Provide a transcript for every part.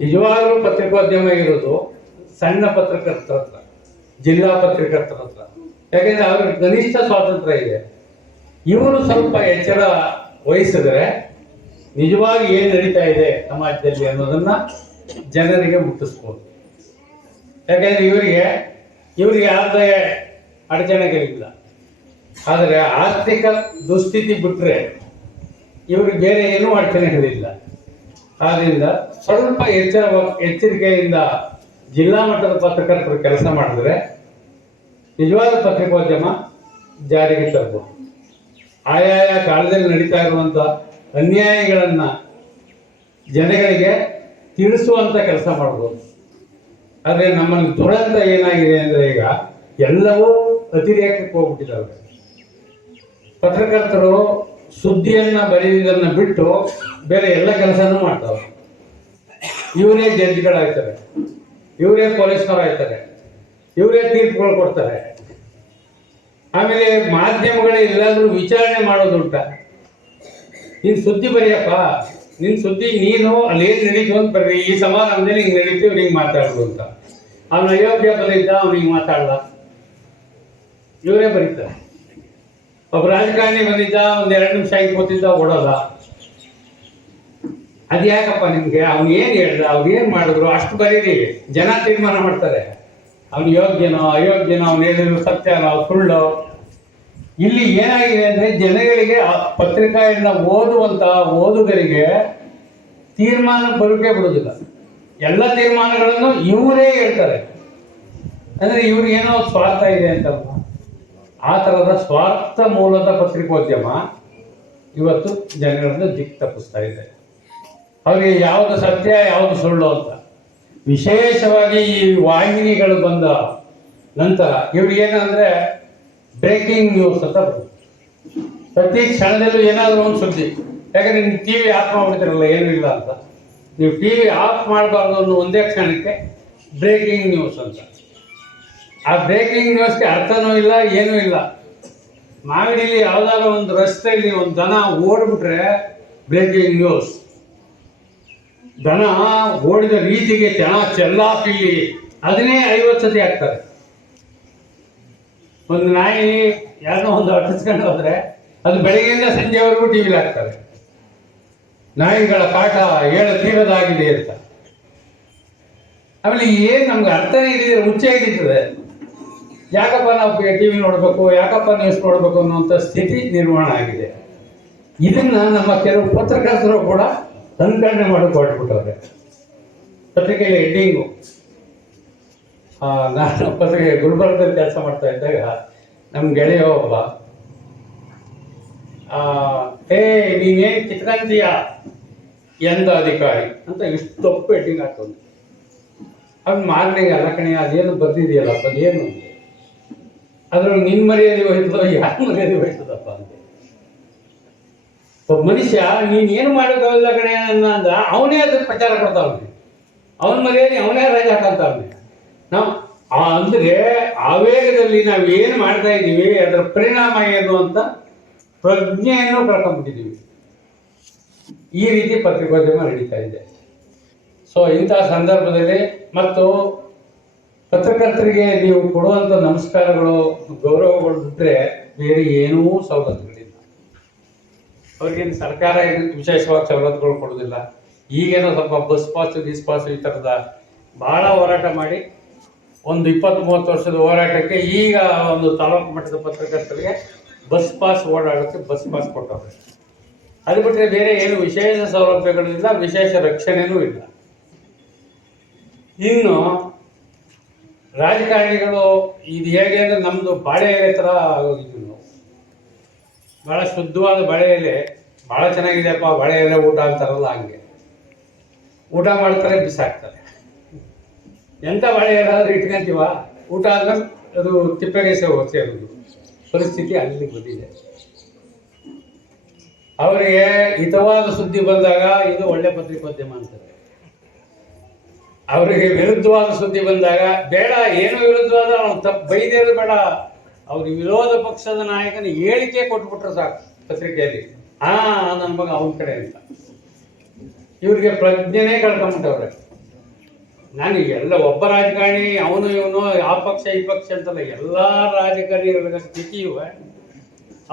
ನಿಜವಾಗ್ಲೂ ಪತ್ರಿಕೋದ್ಯಮ ಇರೋದು ಸಣ್ಣ ಪತ್ರಕರ್ತರ ಹತ್ರ, ಜಿಲ್ಲಾ ಪತ್ರಕರ್ತರ ಹತ್ರ. ಯಾಕೆಂದ್ರೆ ಅವ್ರಿಗೆ ಕನಿಷ್ಠ ಸ್ವಾತಂತ್ರ್ಯ ಇದೆ. ಇವರು ಸ್ವಲ್ಪ ಎಚ್ಚರ ವಹಿಸಿದ್ರೆ ನಿಜವಾಗಿ ಏನು ನಡೀತಾ ಇದೆ ಸಮಾಜದಲ್ಲಿ ಅನ್ನೋದನ್ನ ಜನರಿಗೆ ಮುಟ್ಟಿಸ್ಬೋದು. ಯಾಕೆಂದ್ರೆ ಇವರಿಗೆ ಯಾವುದೇ ಅಡಚಣೆಗಳಿಲ್ಲ. ಆದರೆ ಆರ್ಥಿಕ ದುಸ್ಥಿತಿ ಬಿಟ್ಟರೆ ಇವ್ರಿಗೆ ಬೇರೆ ಏನೂ ಅಡಚಣೆಗಳಿಲ್ಲ. ಆದ್ದರಿಂದ ಸ್ವಲ್ಪ ಎಚ್ಚರಿಕೆಯಿಂದ ಜಿಲ್ಲಾ ಮಟ್ಟದ ಪತ್ರಕರ್ತರು ಕೆಲಸ ಮಾಡಿದ್ರೆ ನಿಜವಾದ ಪತ್ರಿಕೋದ್ಯಮ ಜಾರಿಗೆ ತರಬಹುದು. ಆಯಾಯ ಕಾಲದಲ್ಲಿ ನಡೀತಾ ಇರುವಂಥ ಅನ್ಯಾಯಗಳನ್ನು ಜನಗಳಿಗೆ ತಿಳಿಸುವಂಥ ಕೆಲಸ ಮಾಡ್ಬೋದು. ಆದರೆ ನಮ್ಮಲ್ಲಿ ದುರಂತ ಏನಾಗಿದೆ ಅಂದರೆ ಈಗ ಎಲ್ಲವೂ ಅತಿರೇಕಕ್ಕೆ ಹೋಗ್ಬಿಟ್ಟಿದ್ದಾವೆ. ಪತ್ರಕರ್ತರು ಸುದ್ದಿಯನ್ನು ಬರೆಯುವುದನ್ನು ಬಿಟ್ಟು ಬೇರೆ ಎಲ್ಲ ಕೆಲಸನೂ ಮಾಡ್ತಾರೆ. ಇವರೇ ಜಡ್ಜ್ಗಳಾಗ್ತಾರೆ, ಇವರೇ ಪೊಲೀಸ್ನವರಾಗ್ತಾರೆ, ಇವರೇ ತೀರ್ಪುಗಳು ಕೊಡ್ತಾರೆ. ಆಮೇಲೆ ಮಾಧ್ಯಮಗಳೇ ಎಲ್ಲಾದ್ರೂ ವಿಚಾರಣೆ ಮಾಡೋದುಂಟ. ನೀನು ಸುದ್ದಿ ಬರೆಯಪ್ಪ, ನಿನ್ನ ಸುದ್ದಿ ನೀನು ಅಲ್ಲಿ ಏನು ನಡೀತು ಅಂತ ಬರ್ರಿ, ಈ ಸಮಾರಂಭದಲ್ಲಿ ಹಿಂಗೆ ನಡೀತೀವಿ, ಹಿಂಗೆ ಮಾತಾಡೋದು ಅಂತ. ಅವನು ಅಯೋಗ್ಯ ಬರೀದ್ದ, ಅವ್ನು ಹಿಂಗೆ ಮಾತಾಡಲ್ಲ, ಇವರೇ ಬರೀತಾರೆ. ಒಬ್ಬ ರಾಜಕಾರಣಿ ಬಂದಿದ್ದ, ಒಂದು 2 ನಿಮಿಷ ಹಿಂಗೆ ಕೂತಿದ್ದ, ಓಡೋಲ್ಲ. ಅದು ಯಾಕಪ್ಪ ನಿಮಗೆ? ಅವ್ನು ಏನು ಹೇಳ್ದ, ಅವ್ರು ಏನು ಮಾಡಿದ್ರು ಅಷ್ಟು ಬರೀರಿ, ಜನ ತೀರ್ಮಾನ ಮಾಡ್ತಾರೆ. ಅವ್ನು ಯೋಗ್ಯನೋ ಅಯೋಗ್ಯನೋ, ಅವ್ನು ಹೇಳಿದ್ರು ಸತ್ಯನೋ ಸುಳ್ಳು. ಇಲ್ಲಿ ಏನಾಗಿದೆ ಅಂದರೆ ಜನಗಳಿಗೆ ಪತ್ರಿಕೆಯನ್ನು ಓದುವಂಥ ಓದುಗರಿಗೆ ತೀರ್ಮಾನ ಬರೋಕೆ ಬಿಡೋದಿಲ್ಲ. ಎಲ್ಲ ತೀರ್ಮಾನಗಳನ್ನು ಇವರೇ ಹೇಳ್ತಾರೆ. ಅಂದರೆ ಇವ್ರಿಗೇನೋ ಸ್ವಾರ್ಥ ಇದೆ ಅಂತಲ್ಲ. ಆ ಥರದ ಸ್ವಾರ್ಥ ಮೂಲದ ಪತ್ರಿಕೋದ್ಯಮ ಇವತ್ತು ಜನಗಳನ್ನು ದಿಕ್ಕು ತಪ್ಪಿಸ್ತಾ ಇದೆ. ಅವರಿಗೆ ಯಾವುದು ಸತ್ಯ ಯಾವುದು ಸುಳ್ಳು ಅಂತ. ವಿಶೇಷವಾಗಿ ಈ ವಾಹಿನಿಗಳು ಬಂದ ನಂತರ ಇವ್ರಿಗೇನಂದರೆ ಬ್ರೇಕಿಂಗ್ ನ್ಯೂಸ್ ಅಂತ ಬರುತ್ತೆ. ಪ್ರತಿ ಕ್ಷಣದಲ್ಲೂ ಏನಾದರೂ ಒಂದು ಸುದ್ದಿ. ಯಾಕಂದರೆ ನೀವು ಟಿ ವಿ ಆಫ್ ಮಾಡ್ಬಿಡ್ತೀರಲ್ಲ, ಏನೂ ಇಲ್ಲ ಅಂತ. ನೀವು ಟಿ ವಿ ಆಫ್ ಮಾಡಬಾರ್ದು ಅನ್ನೋ ಒಂದೇ ಕ್ಷಣಕ್ಕೆ ಬ್ರೇಕಿಂಗ್ ನ್ಯೂಸ್ ಅಂತ. ಆ ಬ್ರೇಕಿಂಗ್ ನ್ಯೂಸ್ಗೆ ಅರ್ಥನೂ ಇಲ್ಲ, ಏನೂ ಇಲ್ಲ. ಮಾಗಡಿಲಿ ಯಾವುದಾದ್ರು ಒಂದು ರಸ್ತೆಯಲ್ಲಿ ಒಂದು ದನ ಓಡ್ಬಿಟ್ರೆ ಬ್ರೇಕಿಂಗ್ ನ್ಯೂಸ್. ದನ ಓಡಿದ ರೀತಿಗೆ ಜನ ಚೆಲ್ಲಾಪಿಲ್ಲಿ ಅದನ್ನೇ 50 ಸತಿ ಹಾಕ್ತಾರೆ. ಒಂದು ನಾಯಿ ಯಾರನ್ನೋ ಒಂದು ಅಟ್ಟಿಸ್ಕೊಂಡು ಹೋದ್ರೆ ಅದು ಬೆಳಗ್ಗೆಯಿಂದ ಸಂಜೆವರೆಗೂ ಟಿ ವಿಲಿ ಹಾಕ್ತಾರೆ. ನಾಯಿಗಳ ಕಾಟ ತೀವ್ರದಾಗಿದೆ ಅಂತ. ಆಮೇಲೆ ಏನು ನಮ್ಗೆ ಅರ್ಥನೇ ಹಿಡಿದ್ರೆ ಹುಚ್ಚೆ ಹಿಡಿತದೆ. ಯಾಕಪ್ಪ ನಾವು ಟಿ ವಿ ನೋಡಬೇಕು, ಯಾಕಪ್ಪ ನ್ಯೂಸ್ ನೋಡಬೇಕು ಅನ್ನುವಂಥ ಸ್ಥಿತಿ ನಿರ್ಮಾಣ ಆಗಿದೆ. ಇದನ್ನು ನಮ್ಮ ಕೆಲವು ಪತ್ರಕರ್ತರು ಕೂಡ ಅನುಕರಣೆ ಮಾಡೋಕೆ ಹೊರಟ್ಬಿಟ್ಟವ್ರೆ. ಪತ್ರಿಕೆಯಲ್ಲಿ ಹೆಡ್ಡಿಂಗು, ನಾನು ಪತ್ರಿಕೆ ಗುಲ್ಬರ್ಗದಲ್ಲಿ ಕೆಲಸ ಮಾಡ್ತಾ ಇದ್ದಾಗ ನಮ್ಮ ಗೆಳೆಯ ಒಬ್ಬ ನೀನೇನು ಕಿತ್ಕಂತೀಯ ಎಂದ ಅಧಿಕಾರಿ ಅಂತ ಇಷ್ಟು ತಪ್ಪು ಹೆಡ್ಡಿಂಗ್ ಹಾಕೊಂಡು ಅವ್ನು ಮಾರನೆಗೆ ಅಲ್ಲ ಕಣೆ, ಅದೇನು ಬರ್ದಿದೆಯಲ್ಲಪ್ಪ, ಅದೇನು ಅದ್ರಲ್ಲಿ ನಿನ್ನ ಮರ್ಯಾದೆ ಹೋಯ್ತದೋ ಯಾರ ಮರ್ಯಾದೆ ಹೋಯ್ತದಪ್ಪ ಅಂತ. ಒಬ್ಬ ಮನುಷ್ಯ ನೀನೇನು ಮಾಡೋಕ್ಕಾಗಲ್ಲ ಕಣೆ ಅಂದ ಅವನೇ ಅದ್ರ ಪ್ರಚಾರ ಕೊಡ್ತಾವನೆ, ಅವನ ಮರ್ಯಾದೆ ಅವನೇ ರಾಜ ಹಾಕಂತಾವನೆ. ನಾವು ಅಂದರೆ ಆವೇಗದಲ್ಲಿ ನಾವೇನು ಮಾಡ್ತಾ ಇದ್ದೀವಿ ಅದರ ಪರಿಣಾಮ ಏನು ಅಂತ ಪ್ರಜ್ಞೆಯನ್ನು ಕಳ್ಕೊಂಡ್ಬಿಟ್ಟಿದ್ದೀವಿ. ಈ ರೀತಿ ಪತ್ರಿಕೋದ್ಯಮ ನಡೀತಾ ಇದೆ. ಸೊ ಇಂಥ ಸಂದರ್ಭದಲ್ಲಿ ಮತ್ತು ಪತ್ರಕರ್ತರಿಗೆ ನೀವು ಕೊಡುವಂಥ ನಮಸ್ಕಾರಗಳು ಗೌರವಗಳು ಬಿಟ್ಟರೆ ಬೇರೆ ಏನೂ ಸವಲತ್ತುಗಳಿಲ್ಲ. ಅವ್ರಿಗೇನು ಸರ್ಕಾರ ವಿಶೇಷವಾಗಿ ಸವಲತ್ತುಗಳು ಕೊಡೋದಿಲ್ಲ. ಈಗೇನೋ ಸ್ವಲ್ಪ ಬಸ್ ಪಾಸು ಈ ಥರದ ಭಾಳ ಹೋರಾಟ ಮಾಡಿ ಒಂದು 20-30 ವರ್ಷದ ಹೋರಾಟಕ್ಕೆ ಈಗ ಒಂದು ತಾಲೂಕು ಮಟ್ಟದ ಪತ್ರಕರ್ತರಿಗೆ ಬಸ್ ಪಾಸ್ ಓಡಾಡೋಕ್ಕೆ ಬಸ್ ಪಾಸ್ ಕೊಟ್ಟವ್ರೆ. ಅದು ಬಿಟ್ಟರೆ ಬೇರೆ ಏನು ವಿಶೇಷ ಸೌಲಭ್ಯಗಳಿಲ್ಲ, ವಿಶೇಷ ರಕ್ಷಣೆನೂ ಇಲ್ಲ. ಇನ್ನು ರಾಜಕಾರಣಿಗಳು ಇದು ಹೇಗೆ ಅಂದರೆ ನಮ್ಮದು ಬಾಳೆ ಎಲೆ ಥರ ಆಗೋಗಿದ್ವಿ ನಾವು. ಭಾಳ ಶುದ್ಧವಾದ ಬಾಳೆ ಎಲೆ, ಭಾಳ ಚೆನ್ನಾಗಿದೆಯಪ್ಪ ಬಾಳೆ ಎಲೆ ಊಟ ಅಂತಾರಲ್ಲ, ಹಂಗೆ ಊಟ ಮಾಡ್ತಾರೆ, ಬಿಸಾಕ್ತಾರೆ. ಎಂಥ ಬಾಳೆ ಎಲೆ ಆದರೂ ಇಟ್ಕೊಂತೀವ, ಊಟ ಆದ್ಮೇಲೆ ಅದು ತಿಪ್ಪೆಗೆ ಸೇರೋದು ಪರಿಸ್ಥಿತಿ ಅಲ್ಲಿ ಬಂದಿದೆ. ಅವರಿಗೆ ಹಿತವಾದ ಸುದ್ದಿ ಬಂದಾಗ ಇದು ಒಳ್ಳೆ ಪತ್ರಿಕೋದ್ಯಮ ಅಂತಾರೆ. ಅವರಿಗೆ ವಿರುದ್ಧವಾದ ಸುದ್ದಿ ಬಂದಾಗ ಬೇಡ, ಏನು ವಿರುದ್ಧವಾದ ಅವ್ನು ತಪ್ಪು ಬೈದೇದು ಬೇಡ, ಅವ್ರ ವಿರೋಧ ಪಕ್ಷದ ನಾಯಕನ ಹೇಳಿಕೆ ಕೊಟ್ಬಿಟ್ರೆ ಸಾಕು ಪತ್ರಿಕೆಯಲ್ಲಿ, ನನ್ನ ಮಗ ಅವನ ಕಡೆ ಅಂತ. ಇವ್ರಿಗೆ ಪ್ರಜ್ಞೆನೇ ಕಳ್ಕೊಂಬಿಟ್ಟವ್ರೆ. ನಾನು ಎಲ್ಲ ಒಬ್ಬ ರಾಜಕಾರಣಿ ಅವನು ಇವನು ಆ ಪಕ್ಷ ಈ ಪಕ್ಷ ಅಂತಲ್ಲ, ಎಲ್ಲ ರಾಜಕಾರಣಿಗಳ ಸ್ಥಿತಿಯು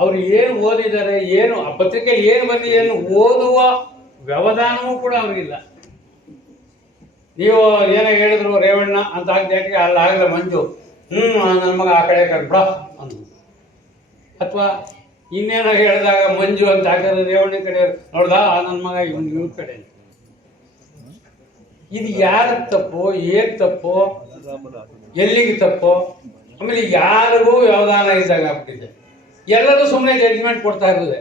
ಅವ್ರು ಏನು ಓದಿದ್ದಾರೆ, ಏನು ಆ ಪತ್ರಿಕೆಯಲ್ಲಿ ಏನು ಬಂದಿದೆ ಏನು ಓದುವ ವ್ಯವಧಾನವೂ ಕೂಡ ಅವ್ರಿಗಿಲ್ಲ. ನೀವು ಏನೋ ಹೇಳಿದ್ರು ರೇವಣ್ಣ ಅಂತ ಆಗ್ದಾಟಿಗೆ ಅಲ್ಲಾಗಲ್ಲ ಮಂಜು ನನ್ನ ಮಗ ಆ ಕಡೆ ಬಿಡ ಅಂದು, ಅಥವಾ ಇನ್ನೇನೋ ಹೇಳಿದಾಗ ಮಂಜು ಅಂತ ಹಾಕಿದ್ರೆ ರೇವಣ್ಣ ಕಡೆ ನೋಡ್ದ ನನ್ನ ಮಗ ಇವ್ರ ಕಡೆ. ಇದು ಯಾರ ತಪ್ಪು, ಏನ್ ತಪ್ಪು, ಎಲ್ಲಿಗೆ ತಪ್ಪು, ಆಮೇಲೆ ಯಾರಿಗೂ ವ್ಯವಧಾನ ಇದ್ದಾಗ ಆಗ್ಬಿಟ್ಟಿದೆ. ಎಲ್ಲರೂ ಸುಮ್ಮನೆ ಜಡ್ಜ್ಮೆಂಟ್ ಕೊಡ್ತಾ ಇರೋದೆ.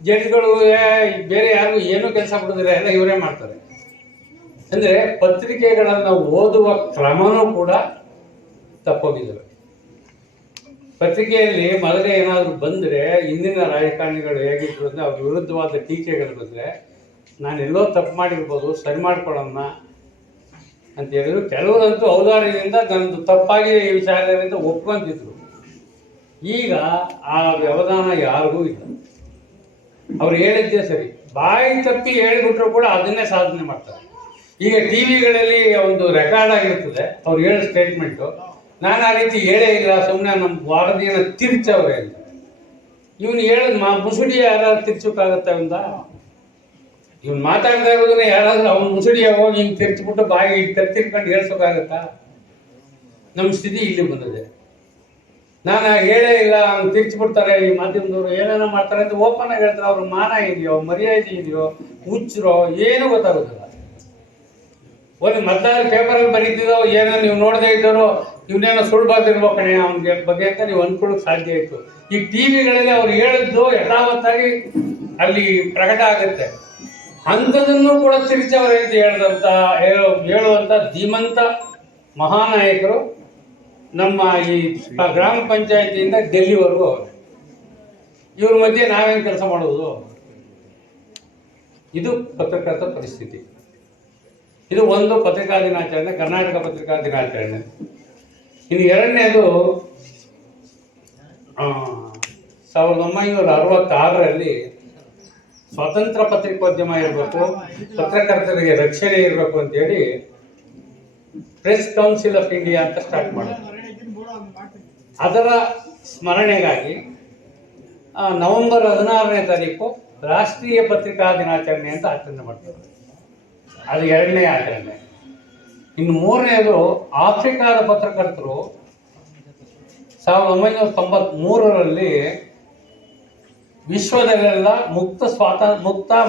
ಜಡ್ಜ್ಗಳು ಬೇರೆ ಯಾರಿಗೂ ಏನೂ ಕೆಲಸ ಬಿಡೋದಿಲ್ಲ, ಎಲ್ಲ ಇವರೇ ಮಾಡ್ತಾರೆ. ಅಂದ್ರೆ ಪತ್ರಿಕೆಗಳನ್ನು ಓದುವ ಕ್ರಮನೂ ಕೂಡ ತಪ್ಪೋಗಿದ್ದಾರೆ. ಪತ್ರಿಕೆಯಲ್ಲಿ ಮೊದಲೇ ಏನಾದರೂ ಬಂದರೆ ಇಂದಿನ ರಾಜಕಾರಣಿಗಳು ಹೇಗಿದ್ರು ಅಂದರೆ ಅವ್ರ ವಿರುದ್ಧವಾದ ಟೀಕೆಗಳು ಬಂದರೆ ನಾನೆಲ್ಲೋ ತಪ್ಪು ಮಾಡಿರ್ಬೋದು, ಸರಿ ಮಾಡ್ಕೊಳ್ಳೋಣ ಅಂತ ಹೇಳಿದ್ರು. ಕೆಲವರಂತೂ ಔದಾರ್ಯದಿಂದ ನನ್ನದು ತಪ್ಪಾಗಿ ಈ ವಿಚಾರದಿಂದ ಒಪ್ಕೊಂತಿದ್ರು. ಈಗ ಆ ವ್ಯವಧಾನ ಯಾರಿಗೂ ಇಲ್ಲ. ಅವ್ರು ಹೇಳಿದ್ದೇ ಸರಿ, ಬಾಯಿ ತಪ್ಪಿ ಹೇಳಿಬಿಟ್ರು ಕೂಡ ಅದನ್ನೇ ಸಾಧನೆ ಮಾಡ್ತಾರೆ. ಈಗ ಟಿ ವಿಗಳಲ್ಲಿ ಒಂದು ರೆಕಾರ್ಡ್ ಆಗಿರ್ತದೆ, ಅವ್ರು ಹೇಳೋ ಸ್ಟೇಟ್ಮೆಂಟು, ನಾನು ಆ ರೀತಿ ಹೇಳೇ ಇಲ್ಲ, ಸುಮ್ಮನೆ ನಮ್ಮ ವಾರದಿನ ತಿರ್ಚವ್ರೆ ಅಂತ. ಇವನು ಹೇಳಿದ್ ಮುಸುಡಿ ಯಾರಾದ್ರು ತಿರ್ಚೋಕ್ಕಾಗತ್ತ ಇವಂದ? ಇವ್ನು ಮಾತಾಡ್ತಾ ಇರೋದನ್ನ ಯಾರಾದ್ರೂ ಅವ್ನು ಮುಸುಡಿಯ ಹೋಗಿ ಹಿಂಗೆ ತಿರ್ಚ್ಬಿಟ್ಟು ಬಾಯಿ ತಿರ್ಕೊಂಡು ಹೇಳ್ಸೋಕ್ಕಾಗತ್ತಾ? ನಮ್ಮ ಸ್ಥಿತಿ ಇಲ್ಲಿ ಬಂದಿದೆ. ನಾನು ಹೇಳೇ ಇಲ್ಲ, ಅವ್ನು ತಿರ್ಚ್ಬಿಡ್ತಾರೆ ಈ ಮಾಧ್ಯಮದವರು, ಏನೇನೋ ಮಾಡ್ತಾರೆ ಅಂತ ಓಪನ್ ಆಗಿ ಹೇಳ್ತಾರೆ. ಅವ್ರ ಮಾನ ಇದೆಯೋ, ಮರ್ಯಾದೆ ಇದೆಯೋ, ಹುಚ್ಚರೋ ಏನೂ ಗೊತ್ತಾಗೋದಿಲ್ಲ. ಒಂದು ಮತದಾರ ಪೇಪರಲ್ಲಿ ಬರೀತಿದ್ದೋ ಏನೋ ನೀವು ನೋಡದೇ ಇದ್ದವರು ಇವನೇನೋ ಸುಳ್ಳು ಬರ್ದಿರ್ಬೇಕು ಕಣೆ ಅವನಿಗೆ ಬಗ್ಗೆ ಅಂತ ನೀವು ಅಂದ್ಕೊಳ್ಳೋಕೆ ಸಾಧ್ಯ ಇತ್ತು. ಈಗ ಟಿ ವಿಗಳಲ್ಲಿ ಅವ್ರು ಹೇಳಿದ್ದು ಯಥಾವತ್ತಾಗಿ ಅಲ್ಲಿ ಪ್ರಕಟ ಆಗುತ್ತೆ. ಅಂಥದನ್ನು ಕೂಡ ತಿರುಚವರ ಅಂತ ಹೇಳುವಂಥ ಧೀಮಂತ ಮಹಾನಾಯಕರು ನಮ್ಮ ಈ ಗ್ರಾಮ ಪಂಚಾಯತಿಯಿಂದ ಡೆಲ್ಲಿವರೆಗೂ ಅವರು. ಇವ್ರ ಮಧ್ಯೆ ನಾವೇನು ಕೆಲಸ ಮಾಡೋದು? ಇದು ಪತ್ರಕರ್ತ ಪರಿಸ್ಥಿತಿ. ಇದು ಒಂದು ಪತ್ರಿಕಾ ದಿನಾಚರಣೆ, ಕರ್ನಾಟಕ ಪತ್ರಿಕಾ ದಿನಾಚರಣೆ. ಇನ್ನು ಎರಡನೇದು 1966ರಲ್ಲಿ ಸ್ವತಂತ್ರ ಪತ್ರಿಕೋದ್ಯಮ ಇರಬೇಕು, ಪತ್ರಕರ್ತರಿಗೆ ರಕ್ಷಣೆ ಇರಬೇಕು ಅಂತೇಳಿ ಪ್ರೆಸ್ ಕೌನ್ಸಿಲ್ ಆಫ್ ಇಂಡಿಯಾ ಅಂತ ಸ್ಟಾರ್ಟ್ ಮಾಡಿದ್ರು. ಅದರ ಸ್ಮರಣೆಗಾಗಿ ನವೆಂಬರ್ 16ನೇ ತಾರೀಕು ರಾಷ್ಟ್ರೀಯ ಪತ್ರಿಕಾ ದಿನಾಚರಣೆ ಅಂತ ಆಚರಣೆ ಮಾಡ್ತಾರೆ. ಅದು ಎರಡನೇ ಆಚರಣೆ. ಇನ್ನು ಮೂರನೇದು ಆಫ್ರಿಕಾದ ಪತ್ರಕರ್ತರು 1993ರಲ್ಲಿ ವಿಶ್ವದಲ್ಲೆಲ್ಲ ಮುಕ್ತ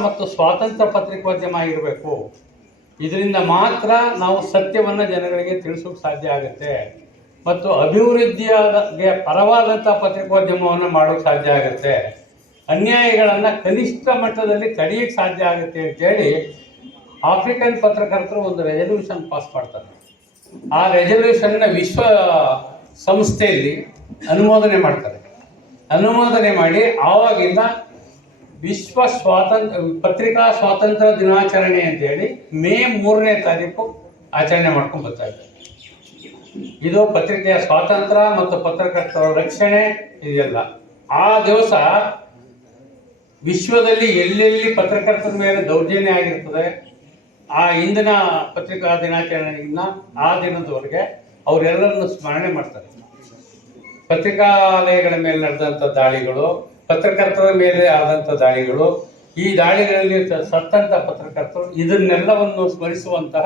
ಮತ್ತು ಸ್ವಾತಂತ್ರ್ಯ ಪತ್ರಿಕೋದ್ಯಮ ಇರಬೇಕು, ಇದರಿಂದ ಮಾತ್ರ ನಾವು ಸತ್ಯವನ್ನು ಜನಗಳಿಗೆ ತಿಳಿಸೋಕೆ ಸಾಧ್ಯ ಆಗುತ್ತೆ ಮತ್ತು ಅಭಿವೃದ್ಧಿಗೆ ಪರವಾದಂಥ ಪತ್ರಿಕೋದ್ಯಮವನ್ನು ಮಾಡೋಕ್ಕೆ ಸಾಧ್ಯ ಆಗುತ್ತೆ, ಅನ್ಯಾಯಗಳನ್ನು ಕನಿಷ್ಠ ಮಟ್ಟದಲ್ಲಿ ತಡೆಯಕ್ಕೆ ಸಾಧ್ಯ ಆಗುತ್ತೆ ಅಂತೇಳಿ ಆಫ್ರಿಕನ್ ಪತ್ರಕರ್ತರು ಒಂದು ರೆಸಲ್ಯೂಷನ್ ಪಾಸ್ ಮಾಡ್ತಾರೆ. ಆ ರೆಸಲ್ಯೂಷನ್ನ ವಿಶ್ವ ಸಂಸ್ಥೆಯಲ್ಲಿ ಅನುಮೋದನೆ ಮಾಡ್ತಾರೆ. ಅನುಮೋದನೆ ಮಾಡಿ ಆವಾಗಿಂದ ವಿಶ್ವ ಪತ್ರಿಕಾ ಸ್ವಾತಂತ್ರ್ಯ ದಿನಾಚರಣೆ ಅಂತೇಳಿ ಮೇ 3ನೇ ತಾರೀಕು ಆಚರಣೆ ಮಾಡ್ಕೊಂಡು ಬರ್ತಾ ಇದ್ದಾರೆ. ಇದು ಪತ್ರಿಕೆಯ ಸ್ವಾತಂತ್ರ್ಯ ಮತ್ತು ಪತ್ರಕರ್ತರ ರಕ್ಷಣೆ ಇದೆಲ್ಲ. ಆ ದಿವಸ ವಿಶ್ವದಲ್ಲಿ ಎಲ್ಲೆಲ್ಲಿ ಪತ್ರಕರ್ತರ ಮೇಲೆ ದೌರ್ಜನ್ಯ ಆಗಿರ್ತದೆ, ಆ ಇಂದಿನ ಪತ್ರಿಕಾ ದಿನಾಚರಣೆಯಿಂದ ಆ ದಿನದವರೆಗೆ ಅವರೆಲ್ಲರನ್ನು ಸ್ಮರಣೆ ಮಾಡ್ತಾರೆ. ಪತ್ರಿಕಾಲಯಗಳ ಮೇಲೆ ನಡೆದಂಥ ದಾಳಿಗಳು, ಪತ್ರಕರ್ತರ ಮೇಲೆ ಆದಂಥ ದಾಳಿಗಳು, ಈ ದಾಳಿಗಳಲ್ಲಿ ಸತ್ತಂಥ ಪತ್ರಕರ್ತರು, ಇದನ್ನೆಲ್ಲವನ್ನು ಸ್ಮರಿಸುವಂತಹ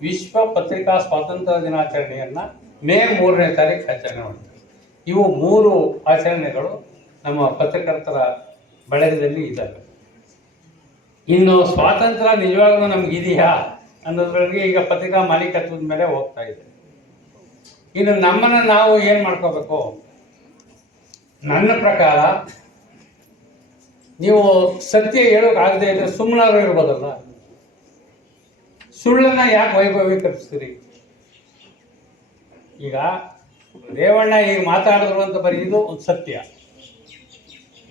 ವಿಶ್ವ ಪತ್ರಿಕಾ ಸ್ವಾತಂತ್ರ್ಯ ದಿನಾಚರಣೆಯನ್ನು ಮೇ 3ನೇ ತಾರೀಕು ಆಚರಣೆ ಮಾಡ್ತಾರೆ. ಇವು 3 ಆಚರಣೆಗಳು ನಮ್ಮ ಪತ್ರಕರ್ತರ ಬಳಗದಲ್ಲಿ ಇದ್ದಾವೆ. ಇನ್ನು ಸ್ವಾತಂತ್ರ್ಯ ನಿಜವಾಗ್ಲೂ ನಮಗಿದೆಯಾ ಅನ್ನೋದ್ರಲ್ಲಿ ಈಗ ಪತ್ರಿಕಾ ಮಾಲೀಕತ್ವದ ಮೇಲೆ ಹೋಗ್ತಾ ಇದೆ. ಇನ್ನು ನಮ್ಮನ್ನು ನಾವು ಏನು ಮಾಡ್ಕೋಬೇಕು? ನನ್ನ ಪ್ರಕಾರ ನೀವು ಸತ್ಯ ಹೇಳೋಕ್ಕಾಗದೇ ಇದ್ರೆ ಸುಮ್ಮನಾದ್ರೂ ಇರ್ಬೋದಲ್ಲ. ಸುಳ್ಳನ್ನ ಯಾಕೆ ವೈಭವೀಕರಿಸ್ತೀರಿ? ಈಗ ರೇವಣ್ಣ ಈಗ ಮಾತಾಡಿದ್ರು ಅಂತ ಬರೆಯೋದು ಒಂದು ಸತ್ಯ,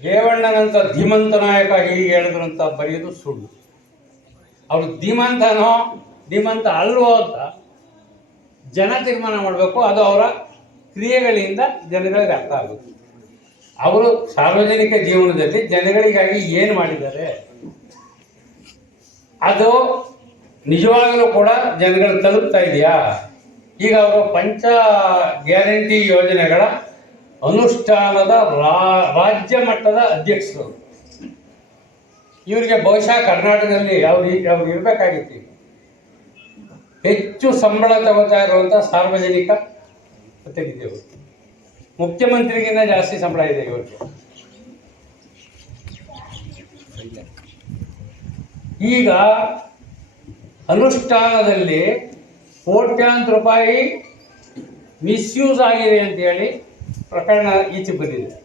ರೇವಣ್ಣನಂತ ಧೀಮಂತ ನಾಯಕ ಹೀಗೆ ಹೇಳಿದ್ರು ಅಂತ ಬರೆಯೋದು ಸುಳ್ಳು. ಅವರು ಧೀಮಂತನೋ ಧೀಮಂತ ಅಲ್ವೋ ಅಂತ ಜನ ತೀರ್ಮಾನ ಮಾಡಬೇಕು. ಅದು ಅವರ ಕ್ರಿಯೆಗಳಿಂದ ಜನಗಳಿಗೆ ಅರ್ಥ ಆಗುತ್ತೆ. ಅವರು ಸಾರ್ವಜನಿಕ ಜೀವನದಲ್ಲಿ ಜನಗಳಿಗಾಗಿ ಏನು ಮಾಡಿದ್ದಾರೆ, ಅದು ನಿಜವಾಗಲೂ ಕೂಡ ಜನಗಳು ತಲುಪ್ತಾ ಇದೆಯಾ? ಈಗ ಅವರು ಪಂಚ ಗ್ಯಾರಂಟಿ ಯೋಜನೆಗಳ ಅನುಷ್ಠಾನದ ರಾಜ್ಯ ಮಟ್ಟದ ಅಧ್ಯಕ್ಷರು. ಇವರಿಗೆ ಬಹುಶಃ ಕರ್ನಾಟಕದಲ್ಲಿ ಅವ್ರು ಇರಬೇಕಾಗಿತ್ತು. ಹೆಚ್ಚು ಸಂಬಳ ತಗೋತಾ ಇರುವಂಥ ಸಾರ್ವಜನಿಕ ತೆಗೆದಿದ್ದೇವೆ. ಮುಖ್ಯಮಂತ್ರಿಗಿಂತ ಜಾಸ್ತಿ ಸಂಬಳ ಇದೆ ಇವರಿಗೆ. ಈಗ ಅನುಷ್ಠಾನದಲ್ಲಿ ಕೋಟ್ಯಾಂತರ ರೂಪಾಯಿ ಮಿಸ್ಯೂಸ್ ಆಗಿದೆ ಅಂತ ಹೇಳಿ ಪ್ರಕರಣ ಈಚೆ ಬಂದಿದೆ.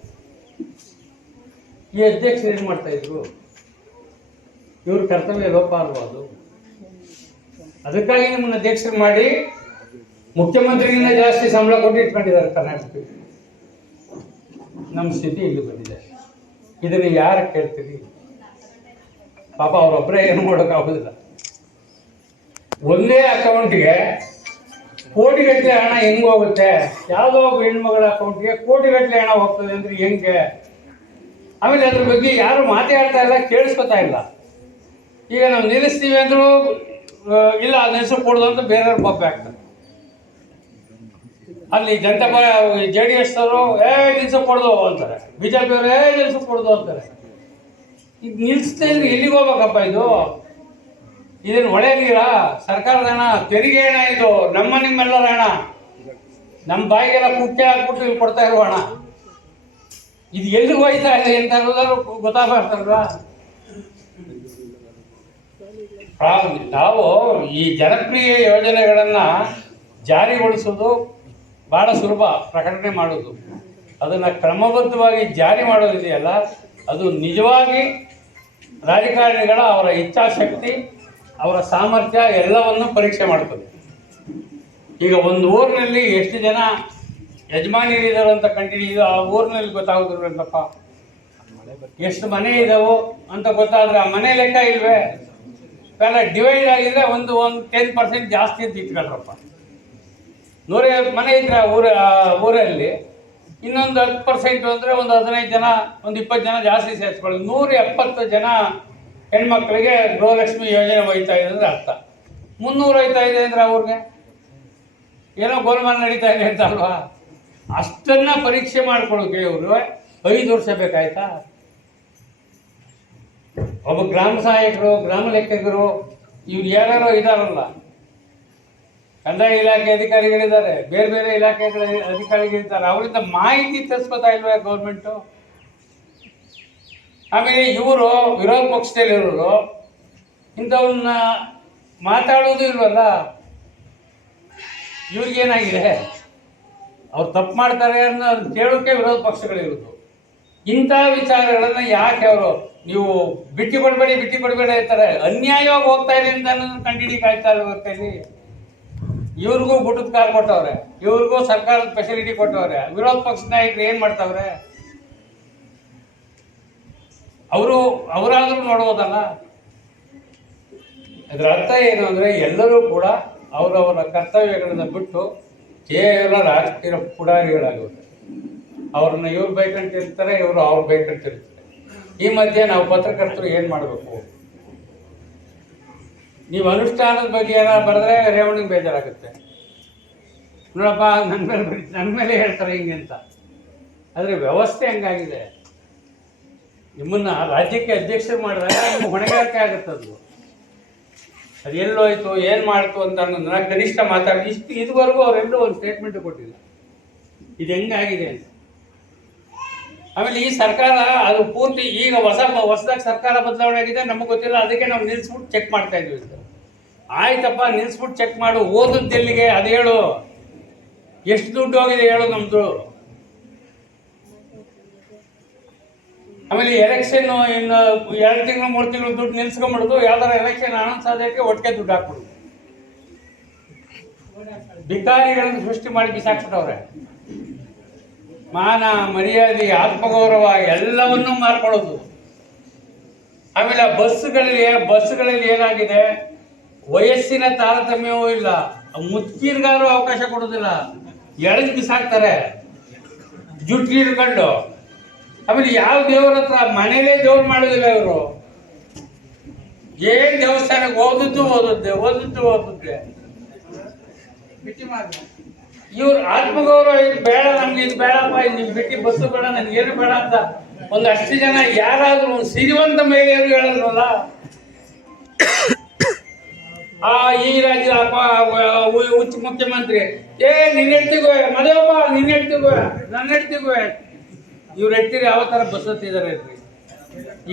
ಈ ಅಧ್ಯಕ್ಷರು ಏನು ಮಾಡ್ತಾ ಇದ್ರು? ಇವ್ರ ಕರ್ತವ್ಯ ಲೋಪ ಅಲ್ವದು? ಅದಕ್ಕಾಗಿ ನಿಮ್ಮನ್ನ ಅಧ್ಯಕ್ಷರು ಮಾಡಿ ಮುಖ್ಯಮಂತ್ರಿಗಿಂತ ಜಾಸ್ತಿ ಸಂಬಳ ಕೊಟ್ಟು ಇಟ್ಕೊಂಡಿದ್ದಾರೆ ಕರ್ನಾಟಕಕ್ಕೆ. ನಮ್ಮ ಸ್ಥಿತಿ ಇಲ್ಲಿ ಬಂದಿದೆ. ಇದನ್ನು ಯಾರು ಕೇಳ್ತೀರಿ? ಪಾಪ ಅವರೊಬ್ಬರೇ ಏನು ಮಾಡೋಕ್ಕಾಗೋದಿಲ್ಲ. ಒಂದೇ ಅಕೌಂಟ್ಗೆ ಕೋಟಿಗಟ್ಟಲೆ ಹಣ ಹೆಂಗೆ ಹೋಗುತ್ತೆ? ಯಾವುದೋ ಒಬ್ಬ ಹೆಣ್ಮಗಳ ಅಕೌಂಟ್ಗೆ ಕೋಟಿಗಟ್ಟಲೆ ಹಣ ಹೋಗ್ತದೆ ಅಂದ್ರೆ ಹೆಂಗೆ? ಆಮೇಲೆ ಅದ್ರ ಬಗ್ಗೆ ಯಾರು ಮಾತಾಡ್ತಾ ಇಲ್ಲ, ಕೇಳಿಸ್ಕೊತಾ ಇಲ್ಲ. ಈಗ ನಾವು ನಿಲ್ಲಿಸ್ತೀವಿ ಅಂದರೂ ಇಲ್ಲ, ಅದು ಹೆಸರು ಕೊಡೋದು ಅಂತ ಬೇರೆಯವ್ರು ಬಬ್ಬೆ ಆಗ್ತಾರೆ. ಅಲ್ಲಿ ಜನತಾ JDS ಅವರು ನಿಲ್ಸು ಕೊಡೋದು ಅಂತಾರೆ, BJP ಅವರು ನಿಲ್ಸು ಕೊಡೋದು ಅಂತಾರೆ. ಇದು ನಿಲ್ಲಿಸ್ತಾ ಇದ್ರೆ ಎಲ್ಲಿಗೆ ಹೋಗ್ಬೇಕಪ್ಪ? ಇದೇನು ಒಳ್ಳೆ ನೀರಾ? ಸರ್ಕಾರದ ಹಣ, ತೆರಿಗೆ ಹಣ, ಇದು ನಿಮ್ಮೆಲ್ಲರ ಹಣ. ನಮ್ಮ ಬಾಯಿಗೆಲ್ಲ ಕುಕ್ಕೆ ಹಾಕ್ಬಿಟ್ಟು ಇಲ್ಲಿ ಕೊಡ್ತಾ ಇರೋ ಹಣ ಇದು ಎಲ್ಲಿಗೆ ಹೋಯ್ತಾ ಇದೆ ಅಂತ ಅನ್ನೋದಾದ್ರು ಗೊತ್ತಾಗ್ಬಾರ್ದಲ್ವಾ? ನಾವು ಈ ಜನಪ್ರಿಯ ಯೋಜನೆಗಳನ್ನ ಜಾರಿಗೊಳಿಸೋದು ಬಹಳ ಸುಲಭ, ಪ್ರಕಟಣೆ ಮಾಡೋದು. ಅದನ್ನ ಕ್ರಮಬದ್ಧವಾಗಿ ಜಾರಿ ಮಾಡೋದಿದೆಯಲ್ಲ, ಅದು ನಿಜವಾಗಿ ರಾಜಕಾರಣಿಗಳ ಅವರ ಇಚ್ಛಾಶಕ್ತಿ, ಅವರ ಸಾಮರ್ಥ್ಯ ಎಲ್ಲವನ್ನು ಪರೀಕ್ಷೆ ಮಾಡ್ತದೆ. ಈಗ ಒಂದು ಊರಿನಲ್ಲಿ ಎಷ್ಟು ಜನ ಯಜಮಾನಿರಿದ್ದಾರೆ ಅಂತ ಕಂಟಿನ್ಯೂ ಆ ಊರಿನಲ್ಲಿ ಗೊತ್ತಾಗೋದಿಲ್ವೇನಪ್ಪ? ಎಷ್ಟು ಮನೆ ಇದಾವೆ ಅಂತ ಗೊತ್ತಾದ್ರೆ ಆ ಮನೆ ಲೆಕ್ಕ ಇಲ್ವೇ? ಎಲ್ಲ ಡಿವೈಡ್ ಆಗಿದ್ರೆ ಒಂದು 10% ಜಾಸ್ತಿ ಅಂತ ಇಟ್ಕೊಳ್ರಪ್ಪ. 150 ಮನೆ ಇದ್ರೆ ಊರಲ್ಲಿ ಇನ್ನೊಂದು 10% ಅಂದರೆ ಒಂದು 15 ಜನ, ಒಂದು 20 ಜನ ಜಾಸ್ತಿ ಸೇರಿಸ್ಕೊಳ್ಳಿ. 170 ಜನ ಹೆಣ್ಮಕ್ಳಿಗೆ ಗೃಹಲಕ್ಷ್ಮಿ ಯೋಜನೆ ಹೋಯ್ತಾ ಇದೆ ಅಂದರೆ ಅರ್ಥ. 300 ಹೋಯ್ತಾ ಇದೆ ಅಂದರೆ ಅವ್ರಿಗೆ ಏನೋ ಗೋಲ್ಮಾಲ್ ನಡೀತಾ ಇದೆ ಅಂತ ಅಲ್ವಾ? ಅಷ್ಟನ್ನ ಪರೀಕ್ಷೆ ಮಾಡ್ಕೊಳ್ಳೋಕೆ ಇವರು 5 ವರ್ಷ ಬೇಕಾಯ್ತಾ? ಒಬ್ಬ ಗ್ರಾಮ ಸಹಾಯಕರು, ಗ್ರಾಮ ಲೆಕ್ಕಿಗರು, ಇವ್ರು ಯಾರ್ಯಾರೋ ಇದಾರಲ್ಲ, ಕಂದಾಯ ಇಲಾಖೆ ಅಧಿಕಾರಿಗಳಿದ್ದಾರೆ, ಬೇರೆ ಬೇರೆ ಇಲಾಖೆಗಳ ಅಧಿಕಾರಿಗಳಿದ್ದಾರೆ, ಅವರಿಂದ ಮಾಹಿತಿ ತರಿಸ್ಕೊತಾ ಇಲ್ವೇ ಗೌರ್ಮೆಂಟು? ಆಮೇಲೆ ಇವರು ವಿರೋಧ ಪಕ್ಷದಲ್ಲಿರೋರು ಇಂಥವನ್ನ ಮಾತಾಡೋದು ಇಲ್ವಲ್ಲ. ಇವ್ರಿಗೇನಾಗಿದೆ? ಅವ್ರು ತಪ್ಪು ಮಾಡ್ತಾರೆ ಅನ್ನೋದು ಕೇಳೋಕೆ ವಿರೋಧ ಪಕ್ಷಗಳಿರೋದು. ಇಂಥ ವಿಚಾರಗಳನ್ನ ಯಾಕೆ ಅವರು ನೀವು ಬಿಟ್ಟು ಕೊಡಬೇಡಿ ಅಂತಾರೆ? ಅನ್ಯಾಯವಾಗಿ ಹೋಗ್ತಾ ಇದೆ ಅಂತ ಅನ್ನೋದನ್ನ ಕಂಡಿಡಿಗೆ ಕಾಯ್ತಾ ಇಲ್ಲ ಕೈಲಿ. ಇವ್ರಿಗೂ ಊಟದ ಕಾರ್ ಕೊಟ್ಟವ್ರೆ, ಇವ್ರಿಗೂ ಸರ್ಕಾರದ ಫೆಸಿಲಿಟಿ ಕೊಟ್ಟವ್ರೆ. ವಿರೋಧ ಪಕ್ಷದ ನಾಯಕರು ಏನ್ ಮಾಡ್ತಾವ್ರೆ? ಅವರಾದ್ರೂ ನೋಡ್ಬೋದಲ್ಲ. ಅದರ ಅರ್ಥ ಏನು ಅಂದ್ರೆ ಎಲ್ಲರೂ ಕೂಡ ಅವರವರ ಕರ್ತವ್ಯಗಳನ್ನ ಬಿಟ್ಟು ಕೇವಲ ರಾಜಕೀಯ ಪುಡಾರಿಗಳಾಗುತ್ತೆ. ಅವ್ರನ್ನ ಇವ್ರು ಬೈಕಂತಿರ್ತಾರೆ, ಇವರು ಅವ್ರು ಬೈಕಂತಿರ್ತಾರೆ. ಈ ಮಧ್ಯೆ ನಾವು ಪತ್ರಕರ್ತರು ಏನ್ ಮಾಡಬೇಕು? ನೀವು ಅನುಷ್ಠಾನದ ಬಗ್ಗೆ ಏನಾದ್ರು ಬರೆದ್ರೆ ರೇವಣಿಗೆ ಬೇಜಾರಾಗುತ್ತೆ. ನೋಡಪ್ಪ, ನನ್ನ ಮೇಲೆ ಹೇಳ್ತಾರೆ ಹಿಂಗೆ ಅಂತ. ಆದರೆ ವ್ಯವಸ್ಥೆ ಹಂಗಾಗಿದೆ. ನಿಮ್ಮನ್ನ ರಾಜ್ಯಕ್ಕೆ ಅಧ್ಯಕ್ಷರು ಮಾಡಿದಾಗ ನಿಮ್ಗೆ ಹೊಣೆಗಾರಿಕೆ ಆಗುತ್ತದು. ಅದು ಎಲ್ಲೋಯ್ತು, ಏನು ಮಾಡ್ತು ಅಂತ ಅನ್ನೋದನ್ನ ಕನಿಷ್ಠ ಮಾತಾಡಿ ಇದುವರೆಗೂ ಅವರೆಲ್ಲೂ ಒಂದು ಸ್ಟೇಟ್ಮೆಂಟ್ ಕೊಟ್ಟಿಲ್ಲ ಇದು ಹೆಂಗಾಗಿದೆ ಅಂತ. ಆಮೇಲೆ ಈ ಸರ್ಕಾರ ಅದು ಪೂರ್ತಿ ಈಗ ಹೊಸದಾಗಿ ಸರ್ಕಾರ ಬದಲಾವಣೆ ಆಗಿದೆ, ನಮಗೆ ಗೊತ್ತಿಲ್ಲ. ಅದಕ್ಕೆ ನಾವು ನಿಲ್ಲಿಸ್ಬಿಟ್ಟು ಚೆಕ್ ಮಾಡ್ತಾ ಇದ್ವಿ. ಆಯ್ತಪ್ಪ, ನಿಲ್ಲಿಸ್ಬಿಟ್ಟು ಚೆಕ್ ಮಾಡು. ಓದದ್ದು ಎಲ್ಲಿಗೆ ಅದು ಹೇಳು. ಎಷ್ಟು ದುಡ್ಡು ಹೋಗಿದೆ ಹೇಳು ನಮ್ದು. ಆಮೇಲೆ ಎಲೆಕ್ಷನ್ ಇನ್ನು 2 ತಿಂಗಳು 3 ತಿಂಗಳು ದುಡ್ಡು ನಿಲ್ಸ್ಕೊಂಡ್ಬಿಡುದು. ಯಾವ್ದಾರ ಎಲೆಕ್ಷನ್ ಅನೌನ್ಸ್ ಆದಕ್ಕೆ ಒಟ್ಟಿಗೆ ದುಡ್ಡು ಹಾಕ್ಬಿಡುದು. ಭಿಕಾರಿಗಳನ್ನು ಸೃಷ್ಟಿ ಮಾಡಿ ಬಿಸಾಕ್ಬಿಟ್ಟವ್ರೆ. ಮಾನ, ಮರ್ಯಾದೆ, ಆತ್ಮಗೌರವ ಎಲ್ಲವನ್ನೂ ಮಾರ್ಕೊಳ್ಳೋದು. ಆಮೇಲೆ ಬಸ್ಗಳಲ್ಲಿ ಏನಾಗಿದೆ, ವಯಸ್ಸಿನ ತಾರತಮ್ಯವೂ ಇಲ್ಲ. ಮುದುಕೀರ್ಗಾರು ಅವಕಾಶ ಕೊಡೋದಿಲ್ಲ, ಎಳೆದು ಬಿಸಾಕ್ತಾರೆ ಜುಟ್ಟು ಹಿಡ್ಕೊಂಡು. ಆಮೇಲೆ ಯಾವ ದೇವ್ರ ಹತ್ರ ಮನೇಲೇ ದೇವ್ರು ಮಾಡೋದಿಲ್ಲ ಇವರು. ಏನ್ ದೇವಸ್ಥಾನಕ್ಕೆ ಓದುತ್ತೆ ಇವ್ರ ಆತ್ಮಗೌರವ ಇದು ಬೇಡ, ನಮ್ಗೆ ಇದು ಬೇಡಪ್ಪ, ನಿಮ್ ಬಿಟ್ಟು ಬಸ್ಸು ಬೇಡ, ನನ್ಗೆ ಏನು ಬೇಡ ಅಂತ ಒಂದಷ್ಟು ಜನ ಯಾರಾದ್ರೂ ಒಂದು ಸಿರಿವಂತ ಮಹಿಳೆಯರು ಹೇಳಿದ್ರಲ್ಲ, ಈ ರಾಜ್ಯದ ಉಚ್ಚ ಮುಖ್ಯಮಂತ್ರಿ ನಿನ್ನ ಹೆಡ್ತಿಗೋ ಮದುವಪ್ಪ, ನಿನ್ನ ಹೆಡ್ತಿಗೋ ನನ್ನ ಹೆಡ್ತಿಗೋ, ಇವ್ರು ಹೆಡ್ತಿರಿ ಯಾವ ತರ ಬಸ್ ಹತ್ತಿದ್ದಾರೆ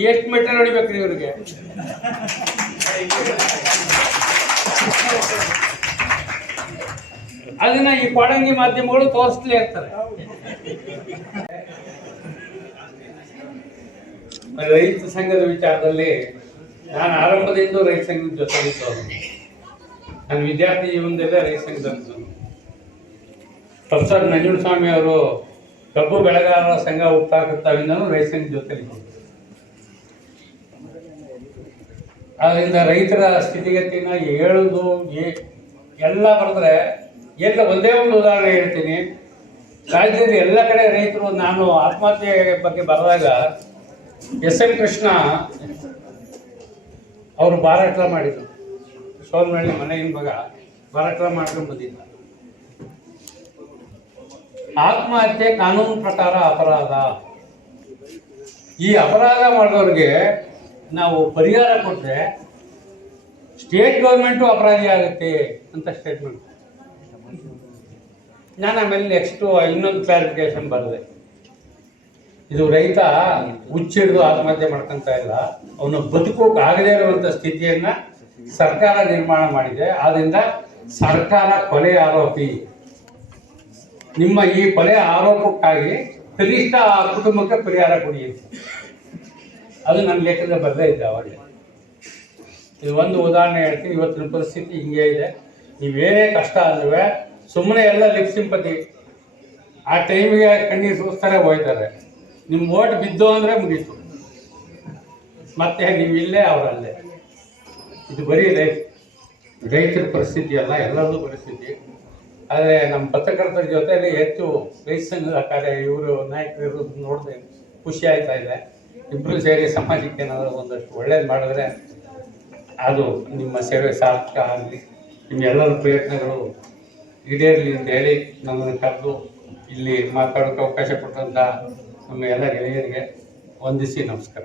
ಎಷ್ಟು ಮೀಟರ್ ಹೊಡಿಬೇಕ್ರಿ ಇವ್ರಿಗೆ. ಅದನ್ನ ಈ ಕೊಡಂಗಿ ಮಾಧ್ಯಮಗಳು ತೋರಿಸ್ಲೇ ಇರ್ತಾರೆ. ರೈತ ಸಂಘದ ವಿಚಾರದಲ್ಲಿ ನಾನು ಆರಂಭದಿಂದ ರೈತ ಸಂಘದ ಜೊತೆಗಿದ್ದವನು. ನನ್ನ ವಿದ್ಯಾರ್ಥಿ ಜೀವನದಲ್ಲೇ ರೈತ ಸಂಘದ ಪ್ರೊಫೆಸರ್ ನಂಜುಂಡಸ್ವಾಮಿ ಅವರು ಕಬ್ಬು ಬೆಳೆಗಾರರ ಸಂಘ ಹುಟ್ಟಾಕತ್ತಾವಿಂದನೂ ರೈತ ಸಂಘದ ಜೊತೆಲಿದ್ದರು. ಅದರಿಂದ ರೈತರ ಸ್ಥಿತಿಗತಿನ ಹೇಳುದು ಎಲ್ಲ ಬರೆದ್ರೆ ಎಲ್ಲ ಒಂದೇ ಒಂದು ಉದಾಹರಣೆ ಹೇಳ್ತೀನಿ. ರಾಜ್ಯದಲ್ಲಿ ಎಲ್ಲ ಕಡೆ ರೈತರು, ನಾನು ಆತ್ಮಹತ್ಯೆ ಬಗ್ಗೆ ಬರೆದಾಗ ಎಸ್.ಎಂ. ಕೃಷ್ಣ ಅವರು ಬಾರಾಟ ಮಾಡಿದ್ರು. ಸೋಮನಹಳ್ಳಿ ಮನೆயின் ಮಗ ಬಾರಾಟ ಮಾಡ್ಕೊಂಡು ಬಂದಿದ್ದ. ಆತ್ಮಹತ್ಯೆ ಕಾನೂನು ಪ್ರಕಾರ ಅಪರಾಧ. ಈ ಅಪರಾಧ ಮಾಡೋರಿಗೆ ನಾವು ಪರಿಹಾರ ಕೊಟ್ಟರೆ ಸ್ಟೇಟ್ ಗೌರ್ಮೆಂಟು ಅಪರಾಧಿ ಆಗುತ್ತೆ ಅಂತ ಸ್ಟೇಟ್ಮೆಂಟ್. ನಾನು ಆಮೇಲೆ ನೆಕ್ಸ್ಟು ಇನ್ನೊಂದು ಕ್ಲಾರಿಫಿಕೇಶನ್ ಬರೆದೆ. ಇದು ರೈತ ಹುಚ್ಚಿಡಿದು ಆತ್ಮಹತ್ಯೆ ಮಾಡ್ಕೊಂತ ಇಲ್ಲ, ಅವನು ಬದುಕೋಕೆ ಆಗದೇ ಇರುವಂಥ ಸ್ಥಿತಿಯನ್ನ ಸರ್ಕಾರ ನಿರ್ಮಾಣ ಮಾಡಿದೆ. ಆದ್ರಿಂದ ಸರ್ಕಾರ ಕೊಲೆ ಆರೋಪಿ. ನಿಮ್ಮ ಈ ಕೊಲೆ ಆರೋಪಕ್ಕಾಗಿ ಕನಿಷ್ಠ ಆ ಕುಟುಂಬಕ್ಕೆ ಪರಿಹಾರ ಕೊಡಿ. ಅದು ನನ್ನ ಲೇಖನ ಬರದೇ ಇದ್ದೆ ಅವಾಗಲೇ. ಇದು ಒಂದು ಉದಾಹರಣೆ ಹೇಳ್ತೀನಿ. ಇವತ್ತಿನ ಪರಿಸ್ಥಿತಿ ಹಿಂಗೆ ಇದೆ. ನೀವೇನೇ ಕಷ್ಟ ಅಂದ್ರೆ ಸುಮ್ಮನೆ ಎಲ್ಲ ಲಿಪ್ ಸಿಂಪತಿ, ಆ ಟೈಮಿಗೆ ಕಣ್ಣೀರು ಸುರಿಸ್ತಾರೆ, ಹೋಯ್ತಾರೆ. ನಿಮ್ಮ ಓಟ್ ಬಿದ್ದು ಅಂದರೆ ಮುಗೀತು, ಮತ್ತೆ ನೀವು ಇಲ್ಲೇ ಅವರಲ್ಲೇ. ಇದು ಬರೀ ರೈತರ ಪರಿಸ್ಥಿತಿ ಅಲ್ಲ, ಎಲ್ಲರದ್ದು ಪರಿಸ್ಥಿತಿ. ಆದರೆ ನಮ್ಮ ಪತ್ರಕರ್ತರ ಜೊತೆಯಲ್ಲಿ ಹೆಚ್ಚು ರೈತ ಸಂಘದ ಕಾರ್ಯ ಇವರು ನಾಯಕರು ನೋಡಿದೆ, ಖುಷಿ ಆಯ್ತಾ ಇದೆ. ಇಬ್ಬರು ಸೇರಿ ಸಮಾಜಕ್ಕೆ ಏನಾದರೂ ಒಂದಷ್ಟು ಒಳ್ಳೇದು ಮಾಡಿದ್ರೆ ಅದು ನಿಮ್ಮ ಸೇವೆ ಸಾರ್ಥಕ ಆಗಲಿ, ನಿಮ್ಮೆಲ್ಲರ ಪ್ರಯತ್ನಗಳು ಈಡೇರಲಿ ಅಂತ ಹೇಳಿ ನನ್ನನ್ನು ಕರೆದು ಇಲ್ಲಿ ಮಾತಾಡೋಕ್ಕೆ ಅವಕಾಶ ಕೊಟ್ಟಂಥ ನಮ್ಮ ಎಲ್ಲ ಗೆಳೆಯರಿಗೆ ವಂದಿಸಿ ನಮಸ್ಕಾರ.